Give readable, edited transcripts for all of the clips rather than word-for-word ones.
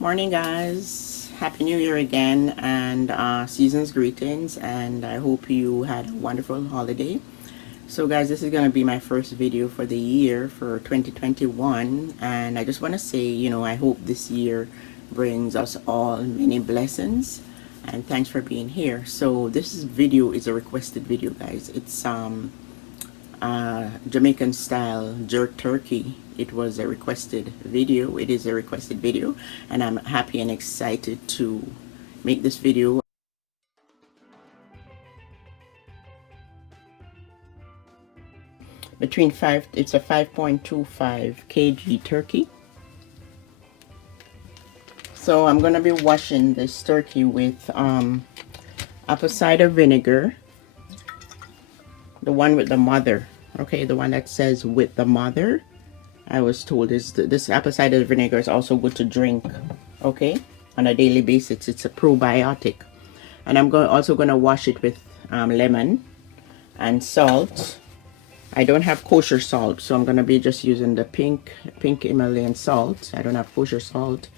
Morning, guys. Happy New Year again, and season's greetings, and I hope you had a wonderful holiday. So, guys, this is going to be my first video for the year for 2021, and I just want to say, I hope this year brings us all many blessings, and thanks for being here. So, this video is a requested video, guys. It's Jamaican style jerk turkey. It was a requested video. It is a requested video, and I'm happy and excited to make this video. It's a 5.25 kg turkey. So I'm gonna be washing this turkey with apple cider vinegar, the one with the mother. Okay, the one that says with the mother. I was told this apple cider vinegar is also good to drink, okay, on a daily basis. It's a probiotic. And I'm also going to wash it with lemon and salt. I don't have kosher salt, so I'm going to be just using the pink Himalayan salt. I don't have kosher salt.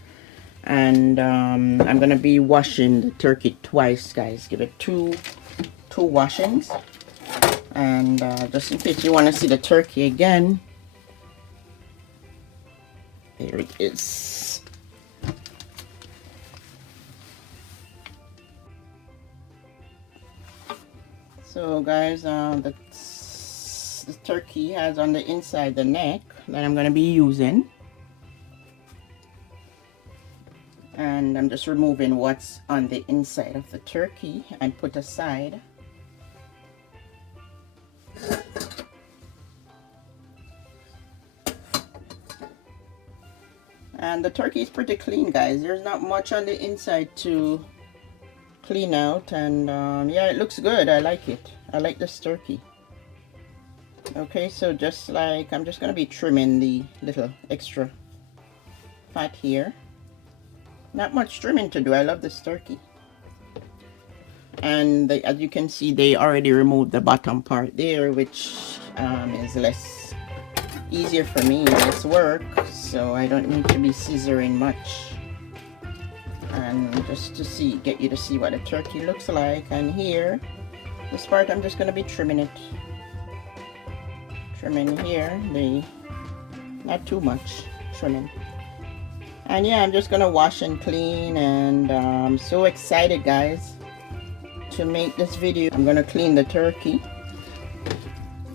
And I'm going to be washing the turkey twice, guys. Give it two washings. And just in case you want to see the turkey again, there it is. So, guys, the turkey has on the inside the neck that I'm going to be using. And I'm just removing what's on the inside of the turkey and put aside. And the turkey is pretty clean, guys. There's not much on the inside to clean out. And yeah, it looks good. I like it. I like this turkey. Okay, so just like, I'm just going to be trimming the little extra fat here. Not much trimming to do. I love this turkey. And as you can see, they already removed the bottom part there, which is easier for me, less work, so I don't need to be scissoring much. And just to get you to see what a turkey looks like. And here, this part, I'm just going to be trimming it. Trimming here, not too much trimming. And yeah, I'm just going to wash and clean, and I'm so excited, guys, to make this video. I'm going to clean the turkey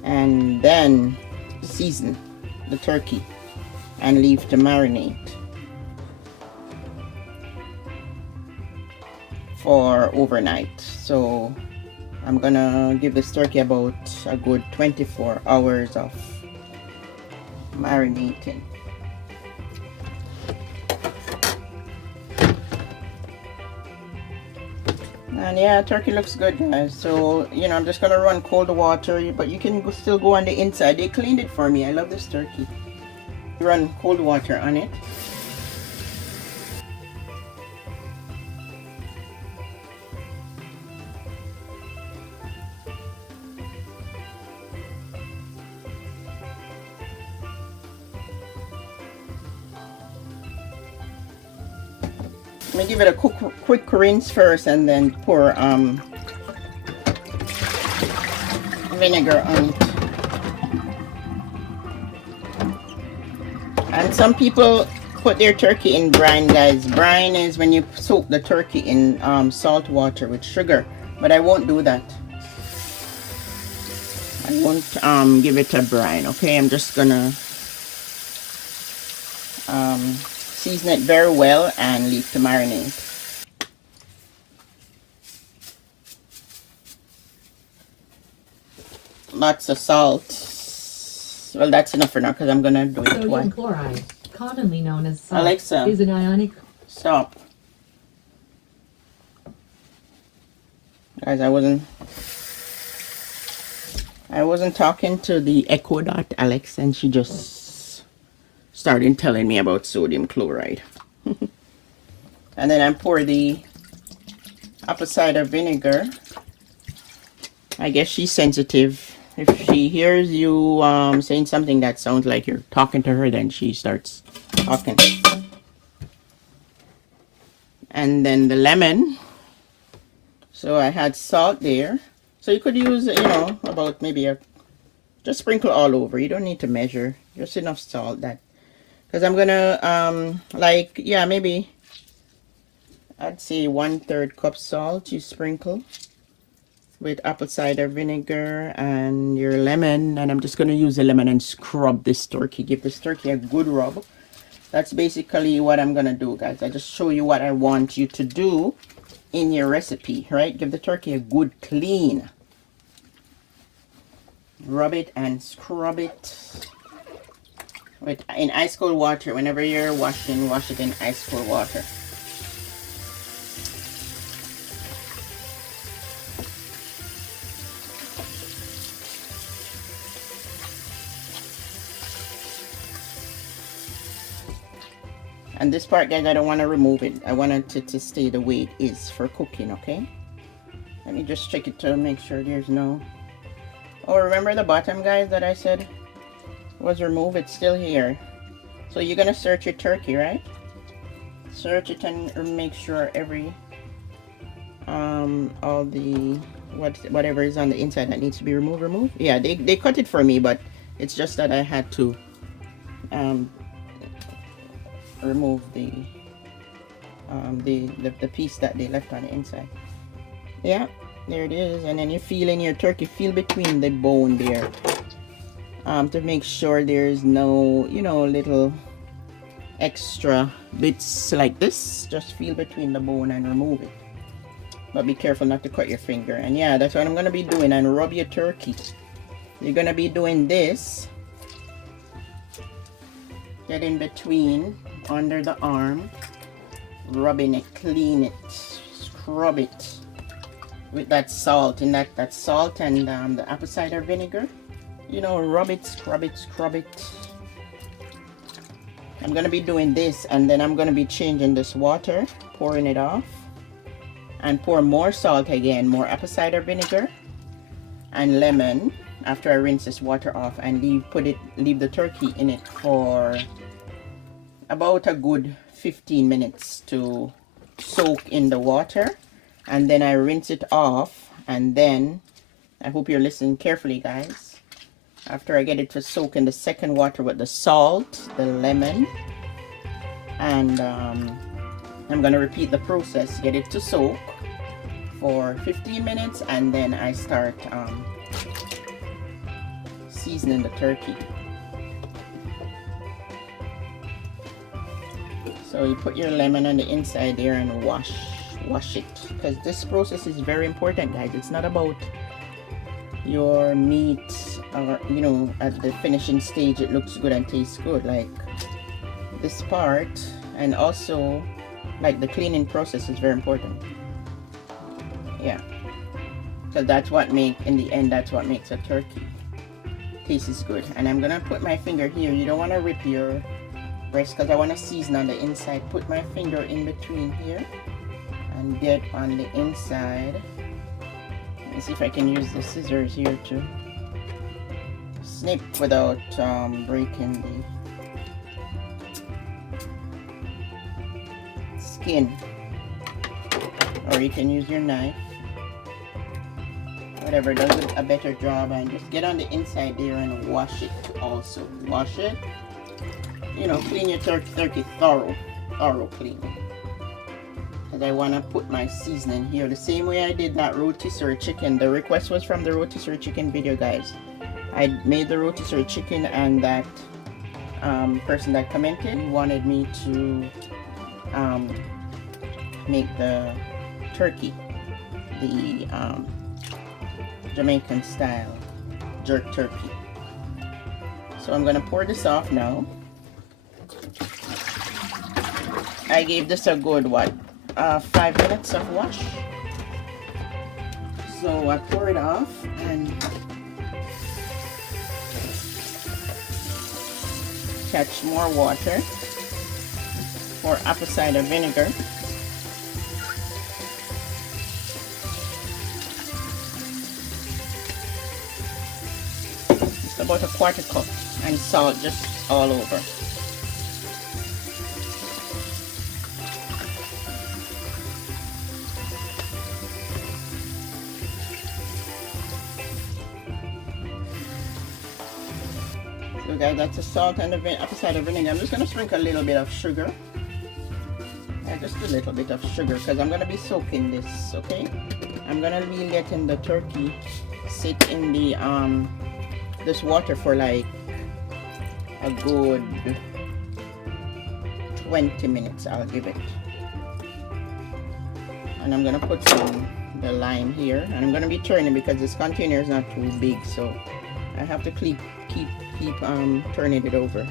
and then season the turkey and leave to marinate for overnight. So I'm gonna give this turkey about a good 24 hours of marinating. And yeah, turkey looks good, guys. So, I'm just gonna run cold water, but you can still go on the inside. They cleaned it for me. I love this turkey. Run cold water on it. Let me give it a quick rinse first, and then pour vinegar on it. And some people put their turkey in brine, guys. Brine is when you soak the turkey in salt water with sugar, but I won't do that. I won't give it a brine, okay? I'm just gonna season it very well and leave to marinate. Lots of salt. Well, that's enough for now because I'm gonna do it twice. Sodium chloride, commonly known as salt, Alexa, is an ionic. Stop. Guys, I wasn't talking to the Echo Dot Alex, and she just started telling me about sodium chloride. And then I pour the apple cider vinegar. I guess she's sensitive. If she hears you saying something that sounds like you're talking to her, then she starts talking. and then the lemon. So I had salt there. So you could use, about maybe just sprinkle all over. You don't need to measure. Just enough salt that, because I'm gonna maybe I'd say 1/3 cup salt you sprinkle with apple cider vinegar and your lemon. And I'm just gonna use the lemon and scrub this turkey. Give this turkey a good rub. That's basically what I'm gonna do, guys. I just show you what I want you to do in your recipe, right? Give the turkey a good clean. Rub it and scrub it in ice cold water. Whenever you're washing, wash it in ice cold water. And this part, guys, I don't want to remove it. I want it to stay the way it is for cooking, okay? Let me just check it to make sure there's no... Oh, remember the bottom, guys, that I said was removed? It's still here. So you're going to search your turkey, right? Search it and make sure every... all the... whatever is on the inside that needs to be removed. Yeah, they cut it for me, but it's just that I had to... remove the piece that they left on the inside. Yeah, there it is. And then you feel in your turkey, feel between the bone there, to make sure there's no little extra bits like this. Just feel between the bone and remove it, but be careful not to cut your finger. And yeah, that's what I'm gonna be doing. And rub your turkey. You're gonna be doing this. Get in between, under the arm, rubbing it, clean it, scrub it with that salt, and that salt and the apple cider vinegar. Rub it, scrub it. I'm gonna be doing this, and then I'm gonna be changing this water, pouring it off, and pour more salt again, more apple cider vinegar and lemon after I rinse this water off, and leave the turkey in it for about a good 15 minutes to soak in the water. And then I rinse it off, and then I hope you're listening carefully, guys. After I get it to soak in the second water with the salt, the lemon, and I'm gonna repeat the process, get it to soak for 15 minutes, and then I start seasoning the turkey. So you put your lemon on the inside there and wash it, because this process is very important, guys. It's not about your meat or at the finishing stage it looks good and tastes good, like this part. And also like the cleaning process is very important. Yeah, because that's what in the end that's what makes a turkey tastes good. And I'm gonna put my finger here. You don't want to rip your breast, because I want to season on the inside. Put my finger in between here and get on the inside. Let me see if I can use the scissors here to snip without breaking the skin. Or you can use your knife, whatever does a better job. And just get on the inside there and wash it also. Wash it. Clean your turkey thorough cleaning. Because I want to put my seasoning here the same way I did that rotisserie chicken. The request was from the rotisserie chicken video, guys. I made the rotisserie chicken, and that person that commented wanted me to make the turkey, the Jamaican style jerk turkey. So I'm gonna pour this off now. I gave this a good 5 minutes of wash. So I pour it off and catch more water for apple cider vinegar. It's about a 1/4 cup, and salt just all over. So guys, that's the salt and the apple cider vinegar. I'm just gonna sprinkle a little bit of sugar. Yeah, just a little bit of sugar because I'm gonna be soaking this, okay? I'm gonna be letting the turkey sit in the this water for like a good 20 minutes. I'll give it. And I'm gonna put the lime here, and I'm gonna be turning because this container is not too big, so I have to keep turning it over.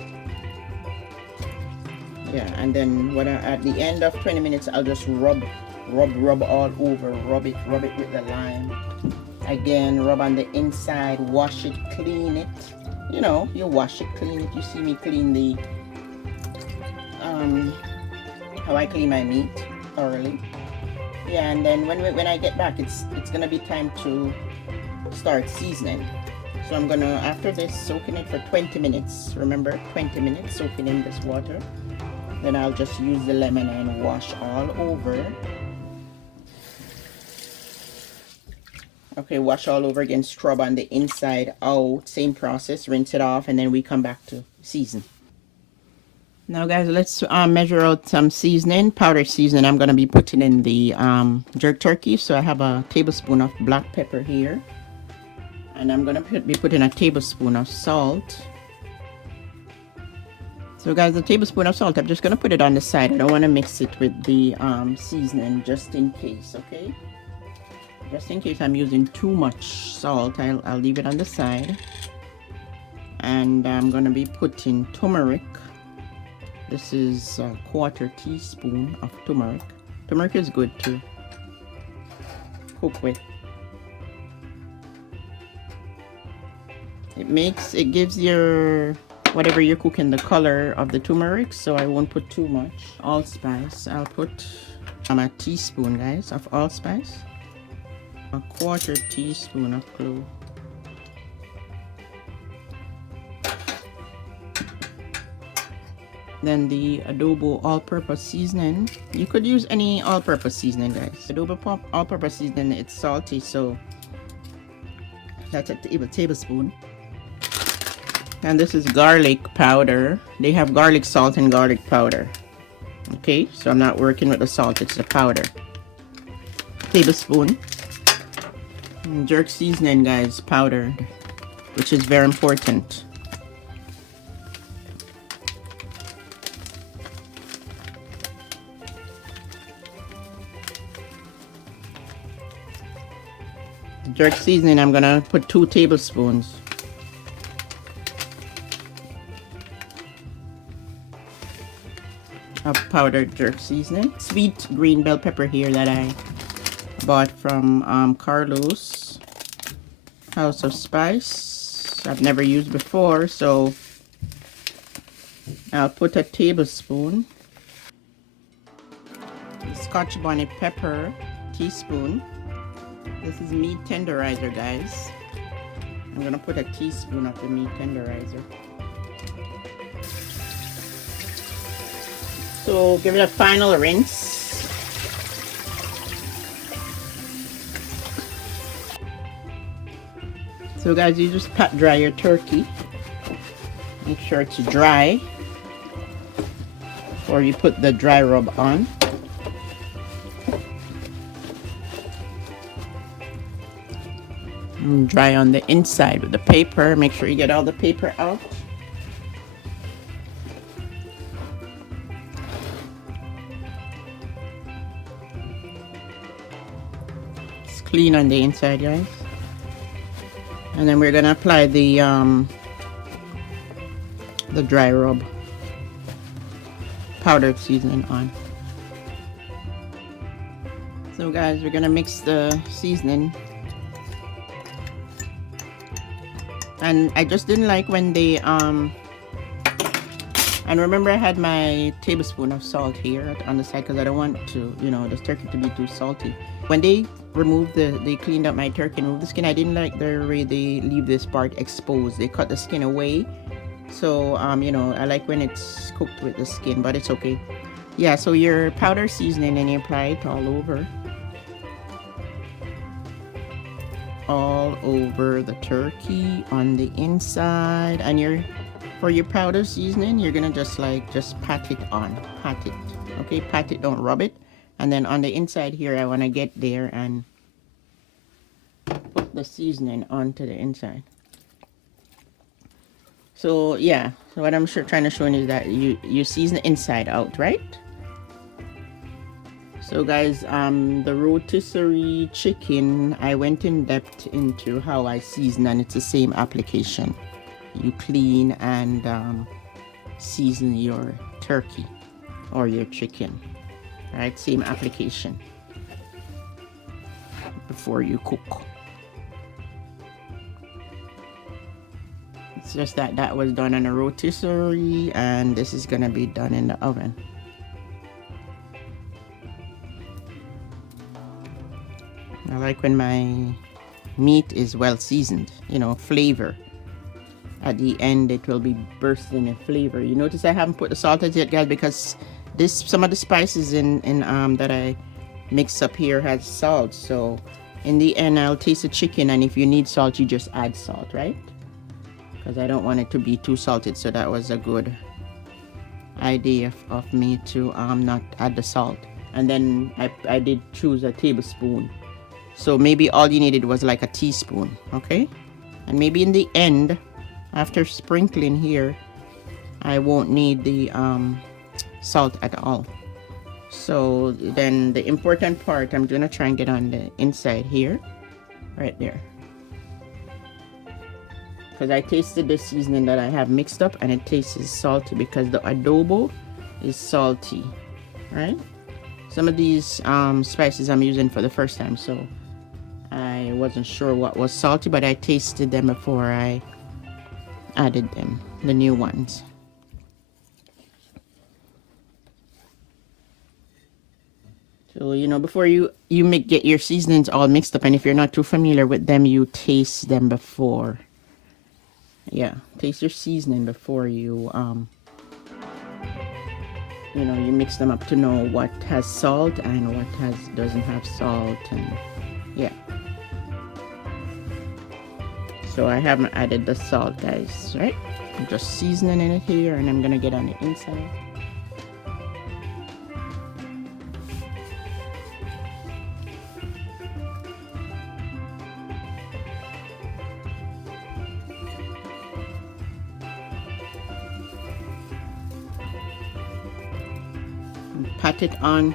Yeah, and then at the end of 20 minutes, I'll just rub all over, rub it with the lime. Again, rub on the inside, wash it, clean it. You know, you wash it, clean it. You see me clean the how I clean my meat thoroughly. Yeah, and then when I get back, it's gonna be time to start seasoning. So I'm gonna, after this, soaking it for 20 minutes. Remember, 20 minutes soaking in this water. Then I'll just use the lemon and wash all over. Okay, wash all over again, scrub on the inside out. Same process, rinse it off, and then we come back to season. Now guys, let's measure out some seasoning, powder seasoning. I'm gonna be putting in the jerk turkey. So I have a tablespoon of black pepper here. And I'm gonna be putting a tablespoon of salt. So guys, the tablespoon of salt, I'm just gonna put it on the side. I don't wanna mix it with the seasoning just in case, okay? Just in case I'm using too much salt, I'll leave it on the side. And I'm gonna be putting turmeric. This is a 1/4 teaspoon of turmeric. Turmeric is good to cook with. It gives your whatever you're cooking the color of the turmeric, so I won't put too much. Allspice, I'll put a teaspoon, guys, of allspice. A 1/4 teaspoon of clove. Then the adobo all-purpose seasoning. You could use any all-purpose seasoning, guys. Adobo all-purpose seasoning, it's salty, so that's a tablespoon. And this is garlic powder. They have garlic salt and garlic powder. Okay, so I'm not working with the salt, it's the powder. Tablespoon. And jerk seasoning, guys, powdered, which is very important. Jerk seasoning, I'm gonna put 2 tablespoons. Of powdered jerk seasoning. Sweet green bell pepper here that I bought from Carlos House of Spice. I've never used before, so I'll put a tablespoon. Scotch bonnet pepper, teaspoon. This is meat tenderizer, guys. I'm gonna put a teaspoon of the meat tenderizer. So give it a final rinse. So guys, you just pat dry your turkey. Make sure it's dry before you put the dry rub on. And dry on the inside with the paper. Make sure you get all the paper out. Clean on the inside, guys. And then we're gonna apply the dry rub powdered seasoning on. So guys, we're gonna mix the seasoning. And I just didn't like when they and remember I had my tablespoon of salt here on the side because I don't want to, you know, this turkey to be too salty. When they they cleaned up my turkey and removed the skin, I didn't like the way they leave this part exposed. They cut the skin away. So, you know, I like when it's cooked with the skin, but it's okay. Yeah, so your powder seasoning and you apply it all over. All over the turkey, on the inside, and for your powder seasoning, you're gonna just pat it on, pat it. Okay, pat it, don't rub it. And then on the inside here, I wanna get there and put the seasoning onto the inside. So yeah, so what I'm trying to show you is that you season the inside out, right? So guys, the rotisserie chicken, I went in depth into how I season, and it's the same application. You clean and season your turkey or your chicken, right? Same application before you cook. It's just that that was done on a rotisserie, and this is gonna be done in the oven. I like when my meat is well seasoned, you know, flavor. At the end, it will be bursting in flavor. You notice I haven't put the salt as yet, guys, because some of the spices in that I mix up here has salt. So in the end, I'll taste the chicken, and if you need salt, you just add salt, right? Because I don't want it to be too salted. So that was a good idea of me to not add the salt. And then I did choose a tablespoon. So maybe all you needed was like a teaspoon, okay? And maybe in the end, after sprinkling here, I won't need the salt at all. So then the important part, I'm gonna try and get on the inside here, right there. Because I tasted the seasoning that I have mixed up, and it tastes salty because the adobo is salty, right? Some of these spices I'm using for the first time, so I wasn't sure what was salty, but I tasted them before I added them, the new ones. So, you know, before you get your seasonings all mixed up, and if you're not too familiar with them, you taste them before. Yeah, taste your seasoning before you you know, you mix them up to know what has salt and what doesn't have salt, and yeah. So I haven't added the salt, guys, right? I'm just seasoning it here, and I'm gonna get on the inside. And pat it on.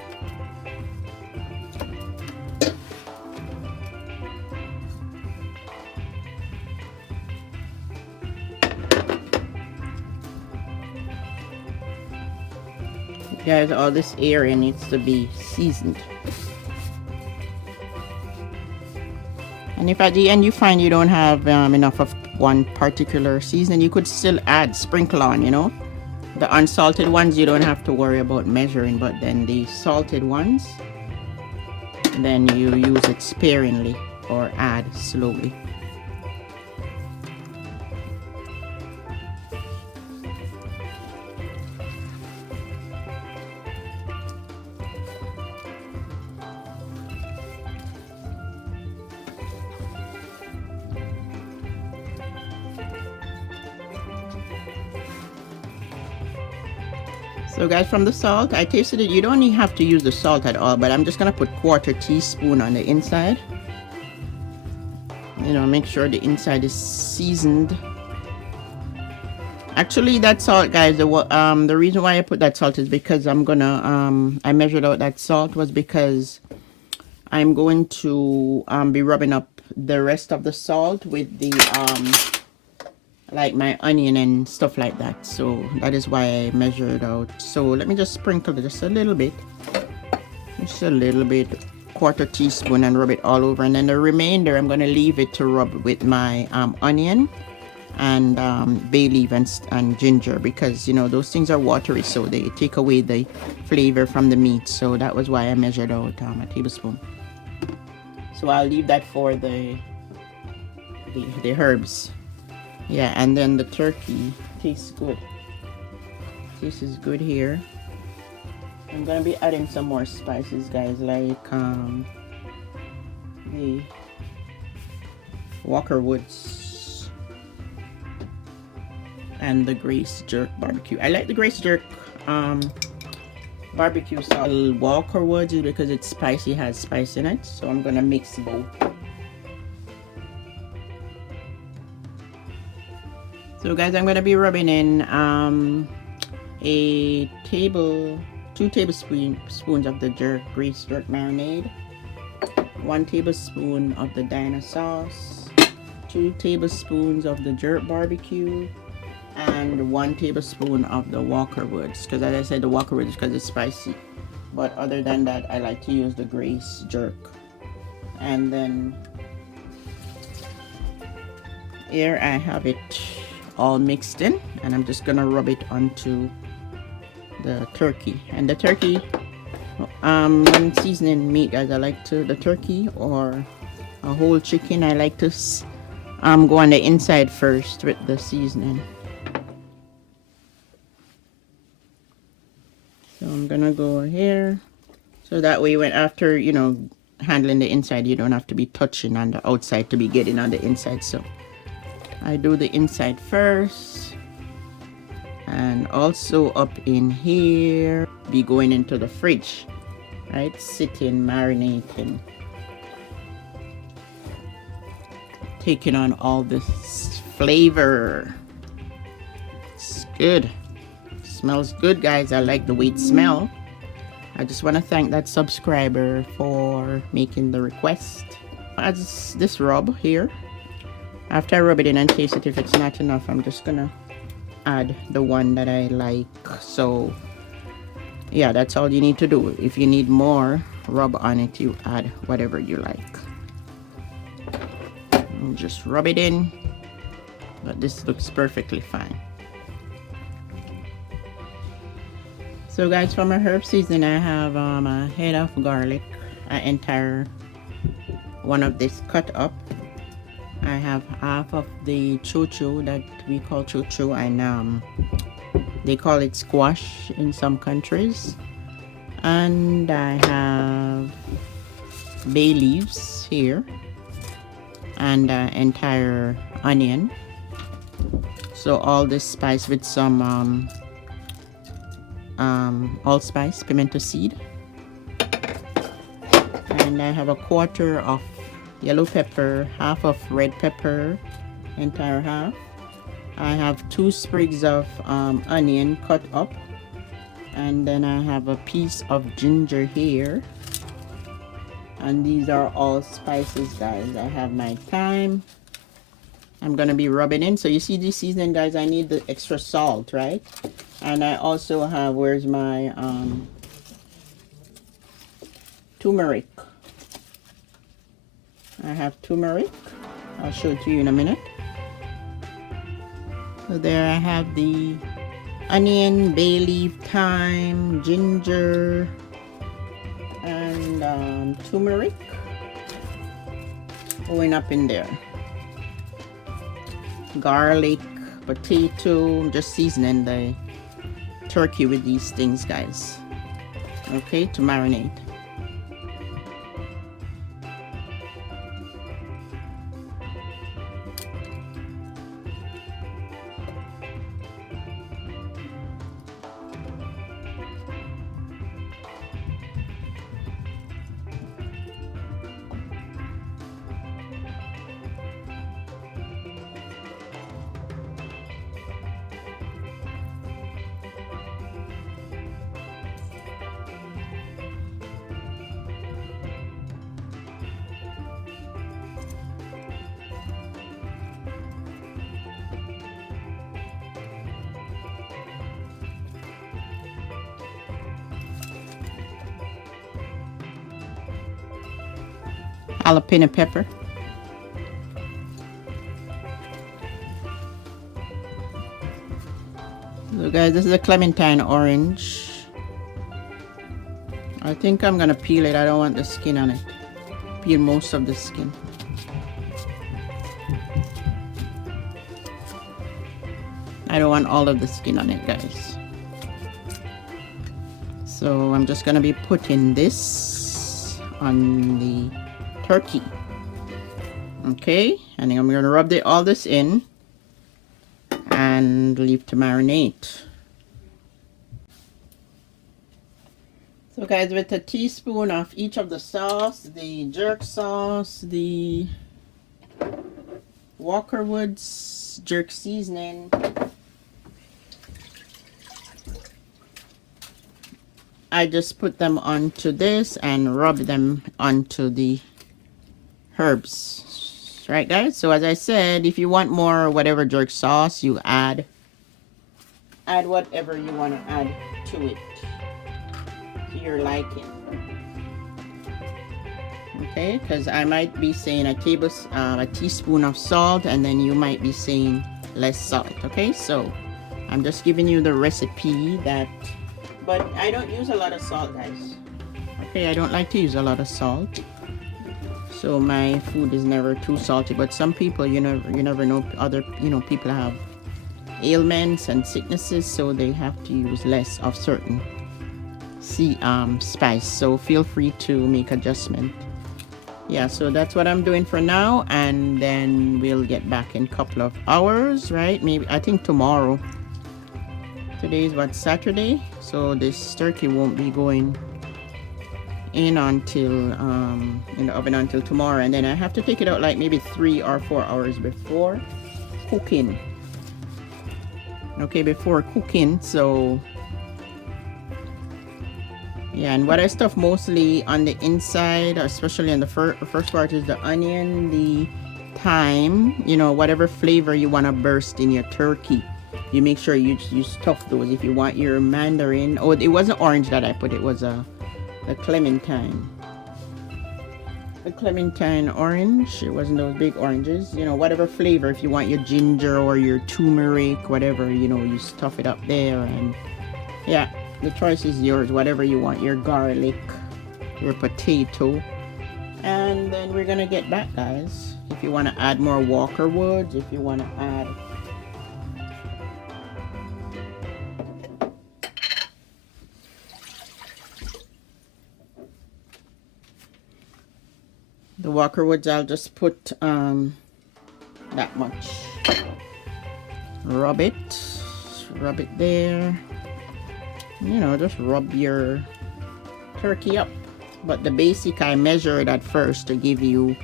Guys, all this area needs to be seasoned. And if at the end you find you don't have enough of one particular seasoning, you could still add, sprinkle on, you know. The unsalted ones you don't have to worry about measuring, but then the salted ones, then you use it sparingly or add slowly. So guys, from the salt, I tasted it. You don't even have to use the salt at all, but I'm just gonna put 1/4 teaspoon on the inside. You know, make sure the inside is seasoned. Actually, that salt, guys, the reason why I put that salt is because I'm gonna I measured out that salt was because I'm going to be rubbing up the rest of the salt with the like my onion and stuff like that. So that is why I measured out. So let me just sprinkle it just a little bit, 1/4 teaspoon, and rub it all over. And then the remainder I'm going to leave it to rub with my onion and bay leaf and ginger, because you know those things are watery, so they take away the flavor from the meat. So that was why I measured out a tablespoon. So I'll leave that for the herbs. Yeah, and then the turkey tastes good. This is good here. I'm gonna be adding some more spices, guys, like the Walker Woods. and the Grace Jerk barbecue. I like the Grace Jerk barbecue sauce. Walker Woods because it's spicy, has spice in it. So I'm gonna mix both. So guys, I'm gonna be rubbing in 2 tablespoons of the Grace Jerk marinade, 1 tablespoon of the Diner sauce, 2 tablespoons of the jerk barbecue, and 1 tablespoon of the Walker Woods, because as I said, the Walker Woods because it's spicy, but other than that I like to use the Grace Jerk. And then here I have it all mixed in, and I'm just gonna rub it onto the turkey. And the turkey, when seasoning meat, guys, I like to, the turkey or a whole chicken, I like to go on the inside first with the seasoning. So I'm gonna go here, so that way when after, you know, handling the inside, you don't have to be touching on the outside to be getting on the inside. So I do the inside first, and also up in here be going into the fridge, right, sitting, marinating, taking on all this flavor. It's good, smells good, guys. I like the way it smells. I just want to thank that subscriber for making the request. As this rub here, after I rub it in and taste it, if it's not enough, I'm just gonna add the one that I like. So yeah, that's all you need to do. If you need more rub on it, you add whatever you like. And just rub it in, but this looks perfectly fine. So guys, for my herb seasoning, I have a head of garlic, an entire one of this cut up. I have half of the chocho that we call chocho, and they call it squash in some countries. And I have bay leaves here, and entire onion. So all this spice with some allspice, pimento seed, and I have a quarter of yellow pepper, half of red pepper, entire half. I have 2 sprigs of onion cut up, and then I have a piece of ginger here, and these are all spices, guys. I have my thyme. I'm gonna be rubbing in. So you see this seasoning, guys, I need the extra salt, right? And I also have, where's my turmeric. I have turmeric. I'll show it to you in a minute. So there I have the onion, bay leaf, thyme, ginger, and turmeric going up in there. Garlic, potato, just seasoning the turkey with these things, guys. Okay, to marinate. Jalapeno pepper. So guys, this is a clementine orange. I think I'm gonna peel it. I don't want the skin on it. Peel most of the skin. I don't want all of the skin on it, guys. So I'm just gonna be putting this on the turkey. Okay, and I'm gonna rub all this in, and and leave to marinate. So guys, with a teaspoon of each of the sauce, the jerk sauce, the Walker Woods jerk seasoning, I just put them onto this and rub them onto the herbs. Right guys, so as I said, if you want more whatever jerk sauce, you add whatever you want to add to it to your liking. Okay, because I might be saying a teaspoon of salt, and then you might be saying less salt. Okay, so I'm just giving you the recipe but I don't use a lot of salt, guys. Okay, I don't like to use a lot of salt, so my food is never too salty. But some people, you never know, other people have ailments and sicknesses, so they have to use less of certain spice. So feel free to make adjustment. Yeah, so that's what I'm doing for now, and then we'll get back in a couple of hours, right? Maybe, I think tomorrow. Today is what, Saturday? So this turkey won't be going in until in the oven until tomorrow, and then I have to take it out like maybe 3 or 4 hours before cooking. Okay, before cooking. So yeah, and what I stuff mostly on the inside, especially on the first part, is the onion, the thyme, whatever flavor you want to burst in your turkey. You make sure you stuff those. If you want your mandarin, oh, it wasn't orange that I put, it was a clementine. The clementine orange, it wasn't those big oranges. Whatever flavor, if you want your ginger or your turmeric, whatever, you stuff it up there. And yeah, the choice is yours, whatever you want, your garlic, your potato. And then we're gonna get back, guys. If you want to add more Walker Woods, if you want to add the Walker Woods, I'll just put that much. Rub it there. Just rub your turkey up. But the basic, I measure it at first to give you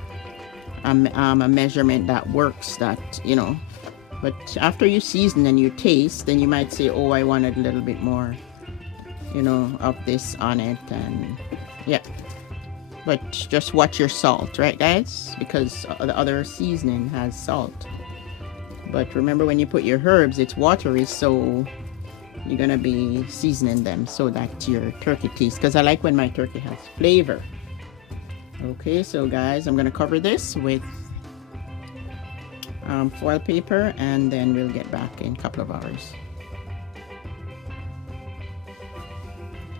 a measurement that works, but after you season and you taste, then you might say, oh, I wanted a little bit more of this on it. And yeah, but just watch your salt, right guys, because the other seasoning has salt. But remember, when you put your herbs, it's watery, so you're gonna be seasoning them so that your turkey tastes, because I like when my turkey has flavor. Okay, so guys, I'm gonna cover this with foil paper, and then we'll get back in a couple of hours.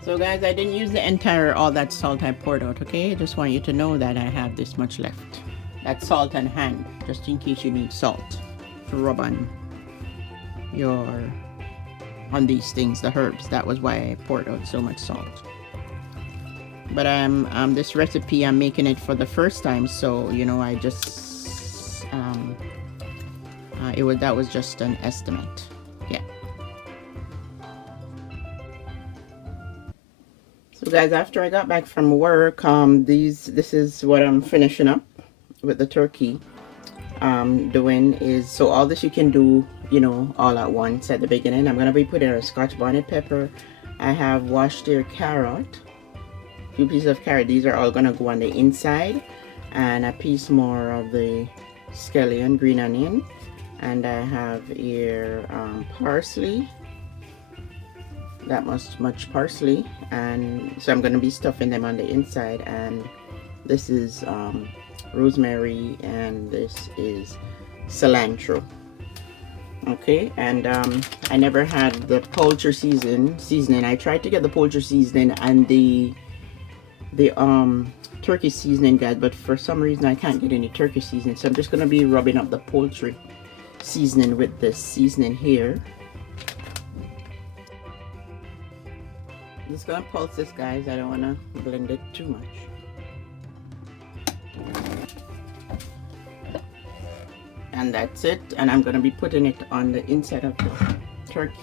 So guys, I didn't use all that salt I poured out. Okay, I just want you to know that I have this much left. That's salt on hand, just in case you need salt to rub on these things, the herbs. That was why I poured out so much salt. But this recipe, I'm making it for the first time, so I just that was just an estimate. Yeah. So guys, after I got back from work, this is what I'm finishing up with the turkey. Doing is, so all this you can do all at once at the beginning. I'm gonna be putting a Scotch bonnet pepper. I have washed your carrot, a few pieces of carrot. These are all gonna go on the inside, and a piece more of the scallion, green onion, and I have here parsley, that much parsley, and so I'm gonna be stuffing them on the inside. And this is rosemary, and this is cilantro. Okay, and I never had the poultry seasoning. I tried to get the poultry seasoning and the turkey seasoning, guys, but for some reason I can't get any turkey seasoning, so I'm just gonna be rubbing up the poultry seasoning with this seasoning here. I'm just gonna pulse this, guys. I don't want to blend it too much. And that's it. And I'm going to be putting it on the inside of the turkey.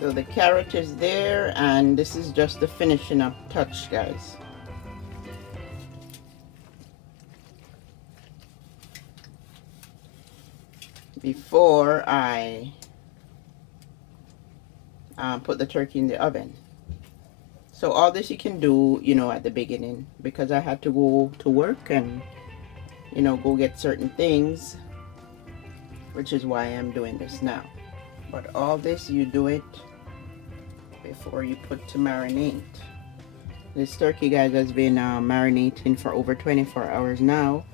So the carrot is there, and this is just the finishing up touch, guys. Before I put the turkey in the oven. So all this you can do, you know, at the beginning, because I had to go to work and, you know, go get certain things, which is why I'm doing this now. But all this, you do it before you put to marinate. This turkey, guys, has been marinating for over 24 hours now.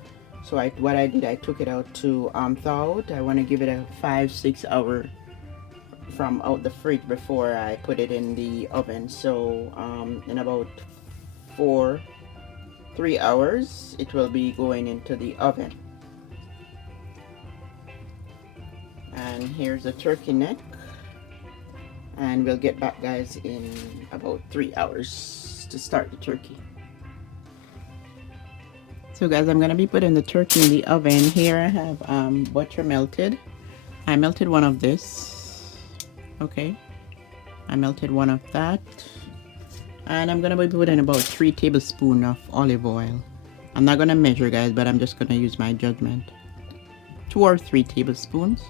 So what I did, I took it out to thaw out. I want to give it a 5-6 hour from out the fridge before I put it in the oven. So in about 3 hours, it will be going into the oven. And here's the turkey neck. And we'll get back, guys, in about 3 hours to start the turkey. So guys, I'm gonna be putting the turkey in the oven. Here I have butter melted. I melted one of this. Okay, I melted one of that, and I'm gonna be putting about 3 tablespoons of olive oil. I'm not gonna measure, guys, but I'm just gonna use my judgment. 2 or 3 tablespoons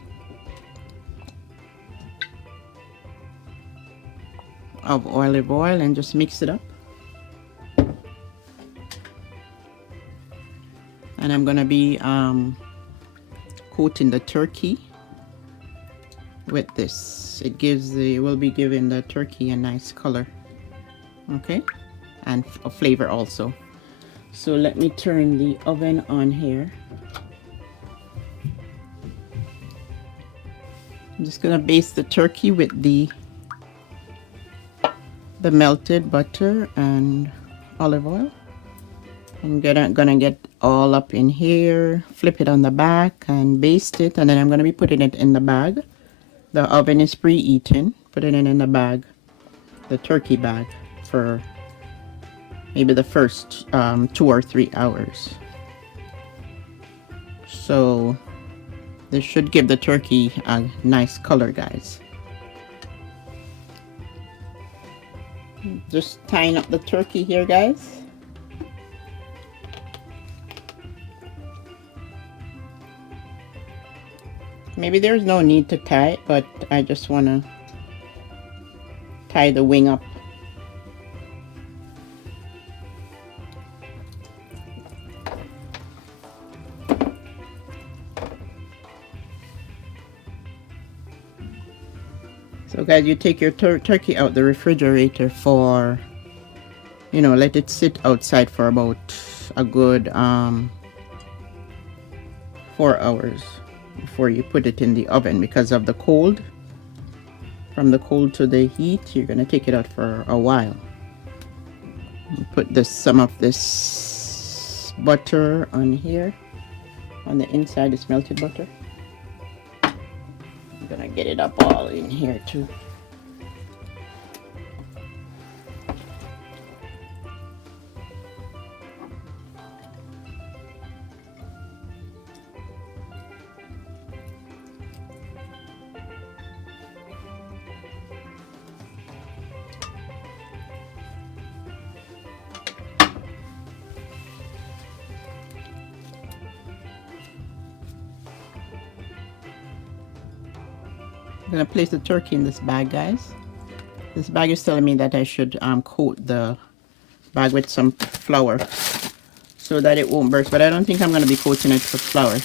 of olive oil, and just mix it up. And I'm gonna be coating the turkey with this. It will be giving the turkey a nice color, okay, and a flavor also. So let me turn the oven on here. I'm just gonna baste the turkey with the melted butter and olive oil. I'm gonna get all up in here, flip it on the back and baste it, and then I'm gonna be putting it in the bag. The oven is preheating. Putting it in the bag, the turkey bag, for maybe the first 2 or 3 hours. So this should give the turkey a nice color, guys. Just tying up the turkey here, guys. Maybe there's no need to tie it, but I just want to tie the wing up. So guys, you take your turkey out the refrigerator for, you know, let it sit outside for about a good 4 hours before you put it in the oven, because of the cold. From the cold to the heat, you're gonna take it out for a while. Put some of this butter on here, on the inside, is melted butter. I'm gonna get it up all in here too. I'm gonna place the turkey in this bag, guys. This bag is telling me that I should coat the bag with some flour so that it won't burst, but I don't think I'm gonna be coating it with flour.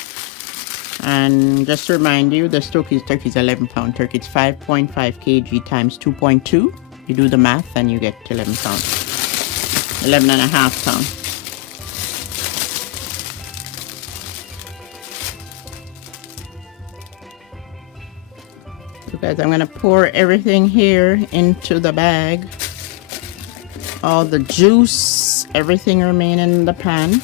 And just to remind you, this turkey is 11-pound turkey. It's 5.5 kg times 2.2. You do the math and you get 11 pounds. 11 and a half pounds. So guys, I'm gonna pour everything here into the bag. All the juice, everything remain in the pan.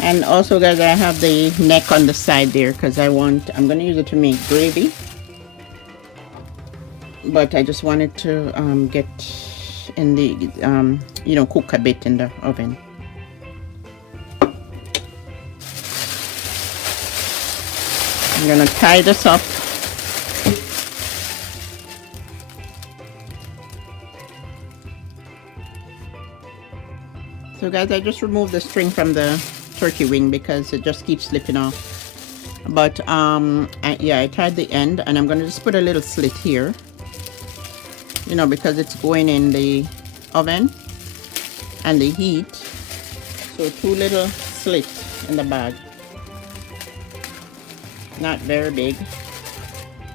And also guys, I have the neck on the side there because I'm going to use it to make gravy. But I just wanted to get in the, you know, cook a bit in the oven. I'm going to tie this up. So guys, I just removed the string from the turkey wing because it just keeps slipping off. But yeah, I tied the end, and I'm gonna just put a little slit here, you know, because it's going in the oven and the heat. So 2 little slits in the bag, not very big.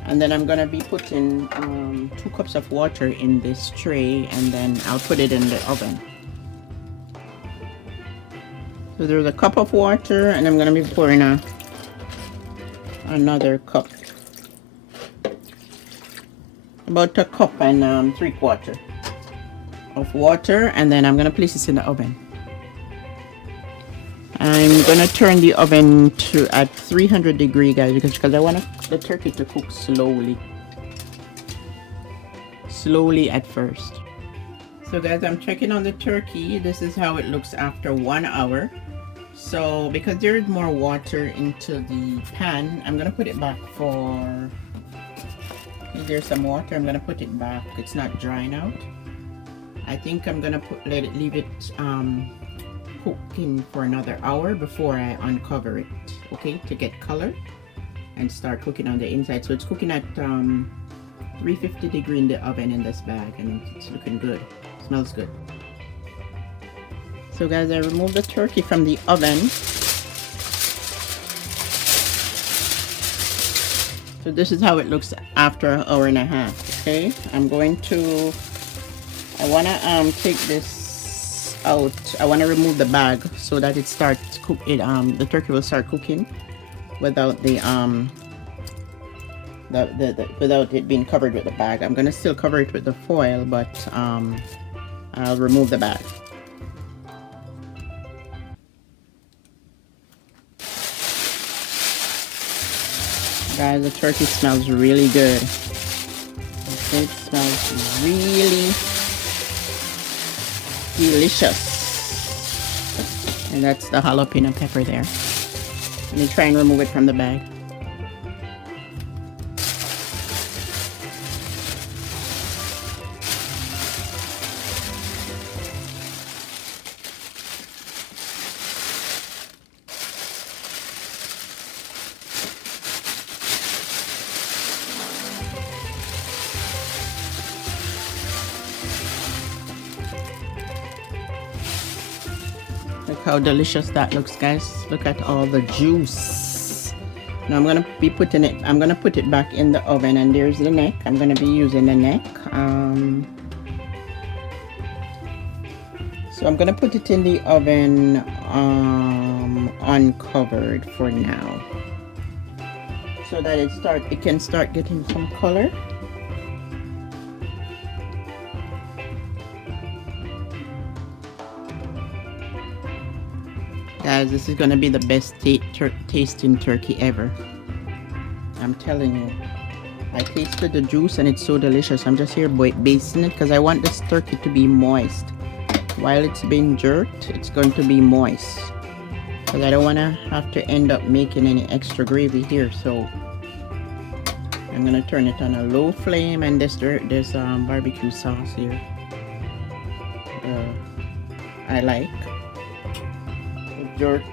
And then I'm gonna be putting 2 cups of water in this tray, and then I'll put it in the oven. So there's a cup of water, and I'm gonna be pouring another cup, about a cup and 3/4 of water, and then I'm gonna place this in the oven. I'm gonna turn the oven to at 300 degrees, guys, because I want the turkey to cook slowly at first. So guys, I'm checking on the turkey. This is how it looks after 1 hour. So because there is more water into the pan, I'm gonna put it back for, there's some water, I'm gonna put it back. It's not drying out. I think I'm gonna leave it cooking for another hour before I uncover it, okay, to get color and start cooking on the inside. So it's cooking at 350 degrees in the oven in this bag, and it's looking good. Smells good. So guys, I removed the turkey from the oven. So this is how it looks after an hour and a half. Okay, I wanna take this out. I wanna remove the bag so that it starts the turkey will start cooking without without it being covered with the bag. I'm gonna still cover it with the foil, but I'll remove the bag. Guys, the turkey smells really good. Okay, it smells really delicious. And that's the jalapeno pepper there. Let me try and remove it from the bag. Look how delicious that looks, guys. Look at all the juice. Now I'm gonna put it back in the oven, and there's the neck. I'm gonna be using the neck. So I'm gonna put it in the oven uncovered for now, so that it can start getting some color. Guys, this is gonna be the best tasting turkey ever. I'm telling you. I tasted the juice and it's so delicious. I'm just here basting it because I want this turkey to be moist. While it's being jerked, it's going to be moist, because I don't want to have to end up making any extra gravy here. So I'm gonna turn it on a low flame, and there's barbecue sauce here. I like jerk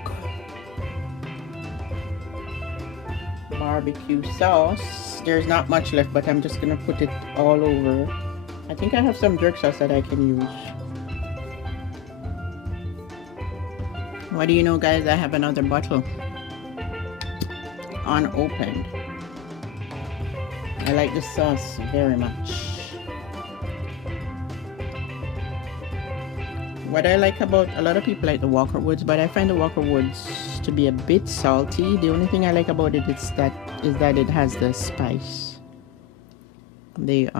barbecue sauce. There's not much left, but I'm just gonna put it all over. I think I have some jerk sauce that I can use. What do you know, guys? I have another bottle unopened. I like the sauce very much. What I like about, a lot of people like the Walker Woods, but I find the Walker Woods to be a bit salty. The only thing I like about it is that it has the spice, the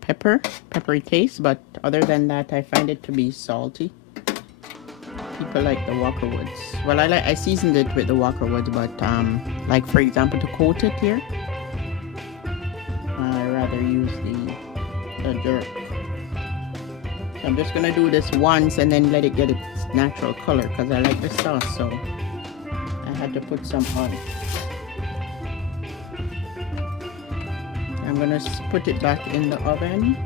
peppery taste. But other than that, I find it to be salty. People like the Walker Woods. Well, I seasoned it with the Walker Woods, but like for example, to coat it here, I rather use the jerk. So I'm just gonna do this once and then let it get its natural color because I like the sauce, so I had to put some on. I'm gonna put it back in the oven.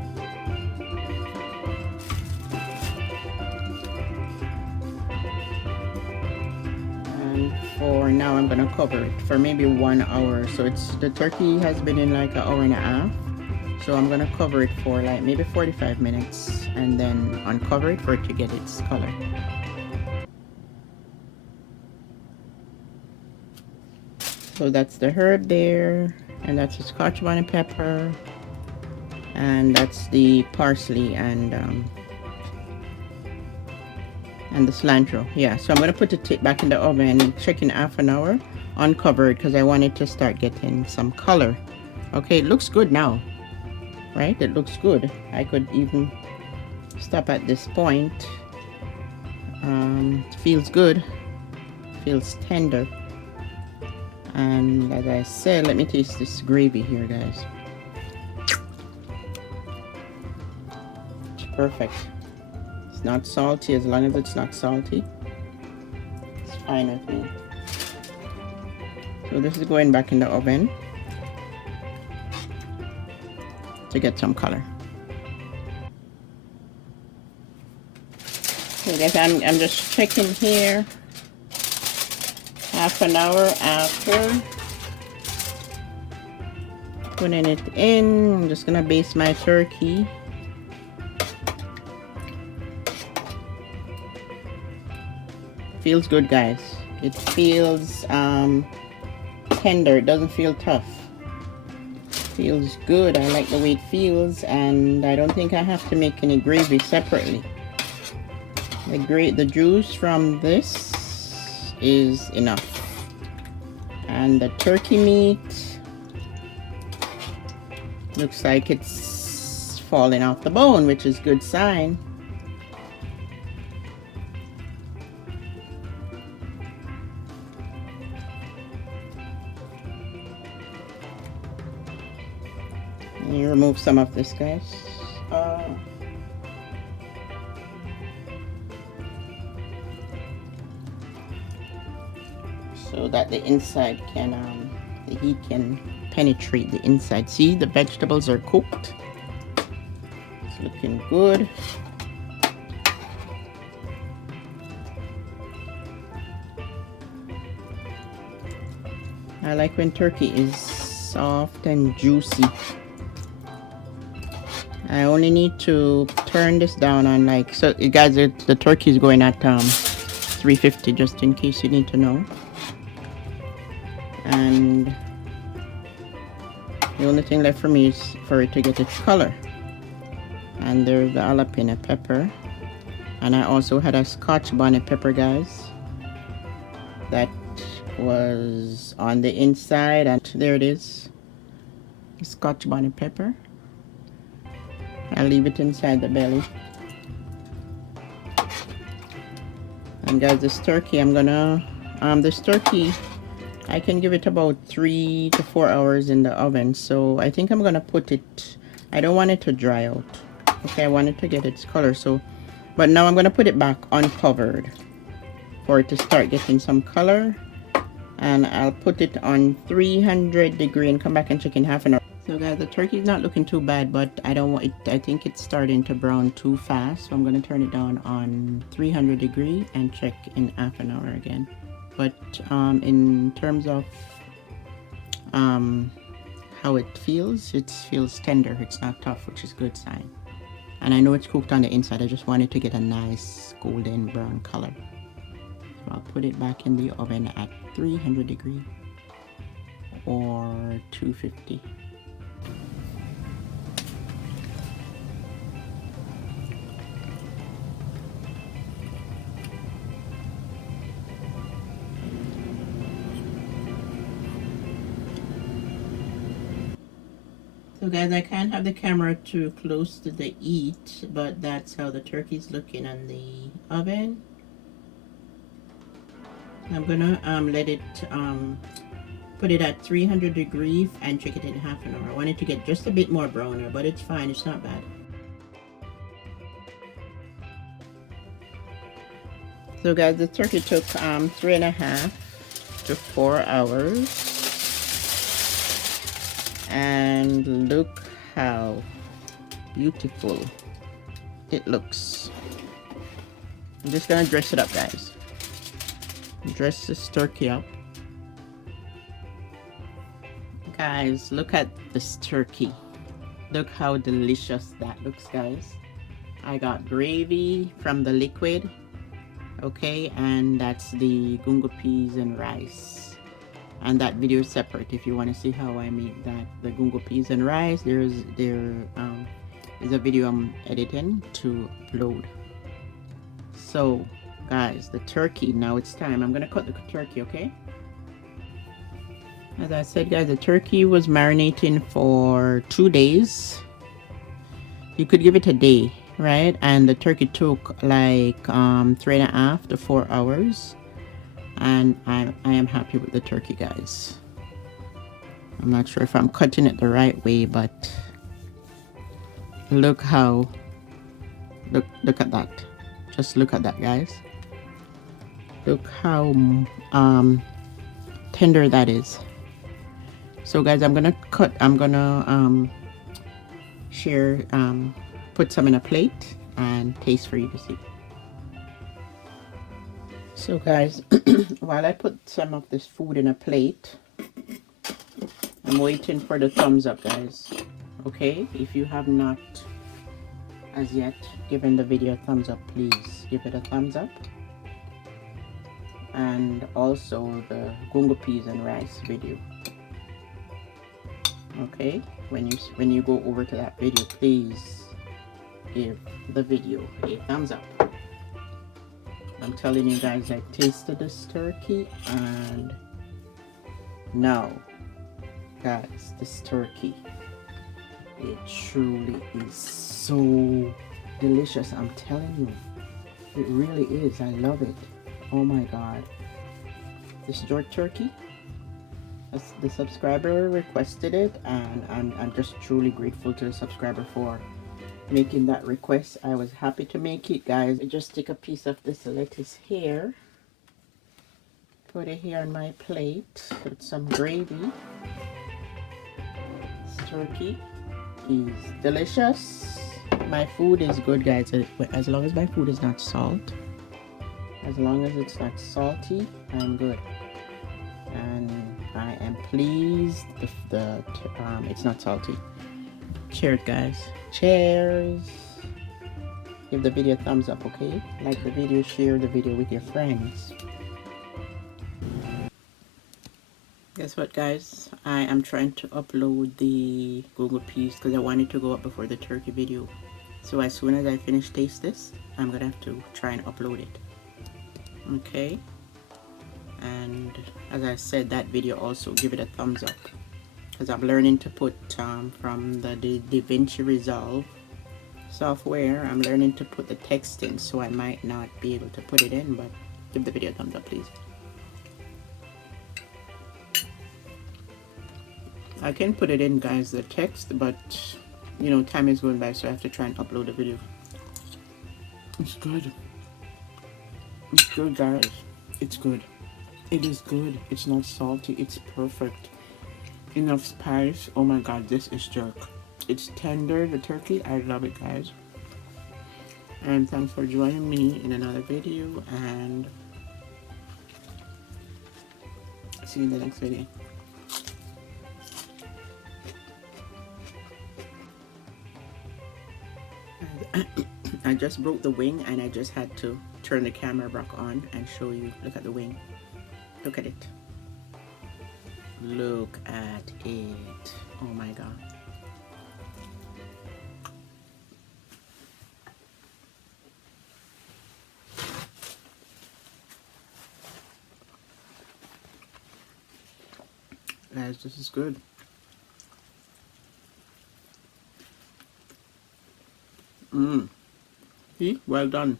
For now, I'm gonna cover it for maybe 1 hour. So the turkey has been in like an hour and a half. So I'm gonna cover it for like maybe 45 minutes and then uncover it for it to get its color. So that's the herb there, and that's the Scotch bonnet pepper, and that's the parsley and the cilantro. Yeah, so I'm gonna put it back in the oven, check in half an hour, uncover it because I want it to start getting some color. Okay, it looks good now, right? It looks good. I could even stop at this point. It feels good, feels tender, and as I said, let me taste this gravy here, guys. It's perfect. It's not salty. As long as it's not salty, it's fine with me. So this is going back in the oven to get some color. Okay guys, I'm just checking here. Half an hour after putting it in, I'm just gonna baste my turkey. Feels good, guys. It feels tender. It doesn't feel tough. Feels good. I like the way it feels, and I don't think I have to make any gravy separately. The juice from this is enough, and the turkey meat looks like it's falling off the bone, which is a good sign. Let me remove some of this, guys. So that the inside can, the heat can penetrate the inside. See, the vegetables are cooked. It's looking good. I like when turkey is soft and juicy. I only need to turn this down on like, so guys, the turkey is going at 350, just in case you need to know. And the only thing left for me is for it to get its color. And there's the jalapeno pepper, and I also had a Scotch bonnet pepper, guys, that was on the inside, and there it is, Scotch bonnet pepper. I'll leave it inside the belly. And guys, this turkey, I'm gonna this turkey, I can give it about 3 to 4 hours in the oven. So I think I'm gonna put it, I don't want it to dry out. Okay, I want it to get its color. So, but now I'm gonna put it back uncovered for it to start getting some color. And I'll put it on 300 degree and come back and check in half an hour. So guys, the turkey is not looking too bad, but I don't want it, I think it's starting to brown too fast. So I'm going to turn it down on 300 degree and check in half an hour again. But in terms of how it feels tender. It's not tough, which is a good sign. And I know it's cooked on the inside. I just want it to get a nice golden brown color. So I'll put it back in the oven at 300 degree or 250. So guys, I can't have the camera too close to the eat, but that's how the turkey's looking on the oven. I'm gonna let it put it at 300 degrees and check it in half an hour. I want it to get just a bit more browner, but it's fine, it's not bad. So guys, the turkey took 3.5 to 4 hours. And look how beautiful it looks. I'm just gonna dress it up, guys. Dress this turkey up. Guys, look at this turkey. Look how delicious that looks, guys. I got gravy from the liquid, okay, and that's the gungo peas and rice. And that video is separate if you want to see how I make that, the gungo peas and rice. There is a video I'm editing to upload. So guys, the turkey, now it's time. I'm gonna cut the turkey, okay? As I said, guys, the turkey was marinating for 2 days. You could give it a day, right? And the turkey took like 3.5 to 4 hours. And I am happy with the turkey, guys. I'm not sure if I'm cutting it the right way, but look how, look at that. Just look at that, guys. Look how tender that is. So guys, I'm gonna share, put some in a plate and taste for you to see. So guys, while I put some of this food in a plate, I'm waiting for the thumbs up, guys. Okay, if you have not as yet given the video a thumbs up, please give it a thumbs up. And also the gungo peas and rice video. Okay, when you go over to that video, please give the video a thumbs up. I'm telling you guys, I tasted this turkey, and now guys, this turkey, it truly is so delicious. I'm telling you, it really is. I love it. Oh my god, this jerk turkey, the subscriber requested it, and I'm just truly grateful to the subscriber for making that request. I was happy to make it, guys. I just take a piece of this lettuce here, put it here on my plate with some gravy. This turkey is delicious. My food is good, guys, as long as my food is not salt. As long as it's not salty, I'm good. And I am pleased it's not salty. Cheers, guys. Cheers. Give the video a thumbs up, okay? Like the video, share the video with your friends. Guess what, guys? I am trying to upload the Google piece because I want it to go up before the turkey video. So as soon as I finish taste this, I'm gonna have to try and upload it. Okay? And as I said, that video also, give it a thumbs up, because I'm learning to put from the DaVinci Resolve software, I'm learning to put the text in, so I might not be able to put it in, but give the video a thumbs up, please. I can put it in, guys, the text, but you know, time is going by, so I have to try and upload the video. It's good. It's good, guys. It's good. It is good. It's not salty. It's perfect. Enough spice. Oh my god, this is jerk. It's tender, the turkey. I love it, guys. And thanks for joining me in another video, and see you in the next video. I just broke the wing, and I just had to turn the camera back on and show you. Look at the wing. Look at it. Look at it. Oh my god. Guys, this is good. Mmm. See? Well done.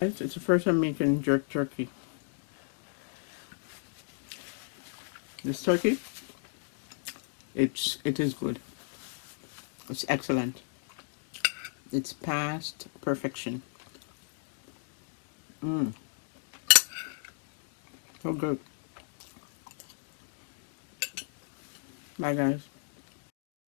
It's the first time making jerk turkey. This turkey, it is good. It's excellent. It's past perfection. Mmm. So good. Bye guys.